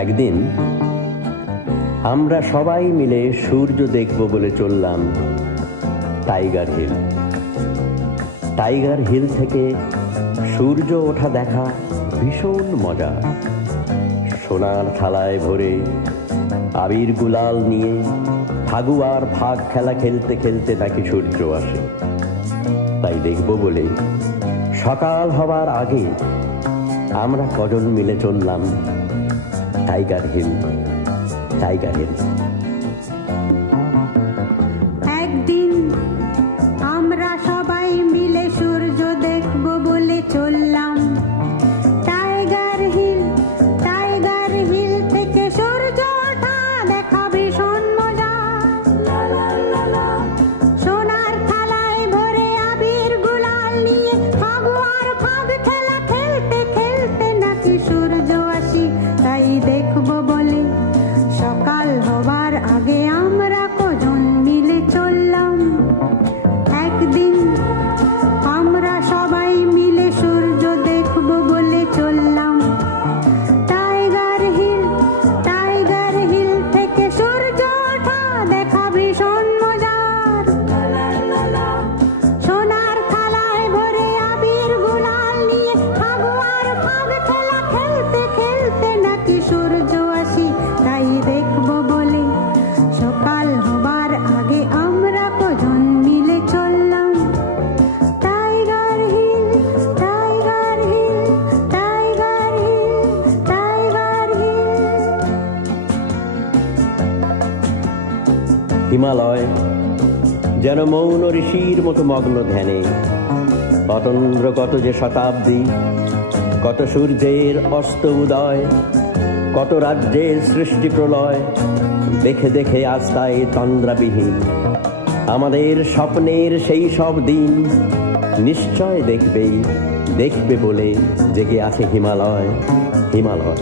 একদিন আমরা সবাই মিলে সূর্য দেখব বলে চললাম টাইগার হিল। টাইগার হিল থেকে সূর্য ওঠা দেখা ভীষণ মজা। সোনার থালায় ভরে আবির গুলাল নিয়ে ফাগুয়ার ফাগ খেলা খেলতে খেলতে নাকি সূর্য আসে। তাই দেখব বলে সকাল হবার আগে আমরা কজন মিলে চললাম টাইগার হিল। Tiger hill. একদিন আমরা সবাই মিলে সূর্য দেখব বলে চললাম টাইগার হিল। টাইগার হিল থেকে সূর্য ওঠা দেখা ভীষণ মজা। সোনার থালায় ভরে আবির গুলাল নিয়ে ফাগুয়ার ফাগ খেলা খেলতে খেলতে নাকি সূর্য আসি। তাই দেখব বলে সকাল হবার আগে আমরা কজন মিলে চললাম। একদিন আমরা সবাই মিলে সূর্য দেখব বলে চললাম টাইগার হিল। টাইগার হিল থেকে সূর্য ওঠা দেখা ভীষণ মজার। সোনার থালায় ভরে আবির গুলাল নিয়ে ফাগুয়ার ফাগ খেলা খেলতে খেলতে নাকি সূর্য আসি। তাই দেখব বলে সকাল হবার আগে আমরা কজন মিলে চললাম Tiger Hill. Tiger Hill. Tiger Hill. Tiger Hill. Himalaya যেন মৌন ঋষির মতো মগ্ন ধ্যানে। অতন্দ্র কত যে শতাব্দী, কত সূর্যের অস্ত উদয়, কত রাজ্যের সৃষ্টি প্রলয়। দেখে দেখে আজ তাই তন্দ্রাবিহীন আমাদের স্বপ্নের সেই সব দিন। নিশ্চয় দেখবে বলে জেগে আছে হিমালয়। হিমালয়।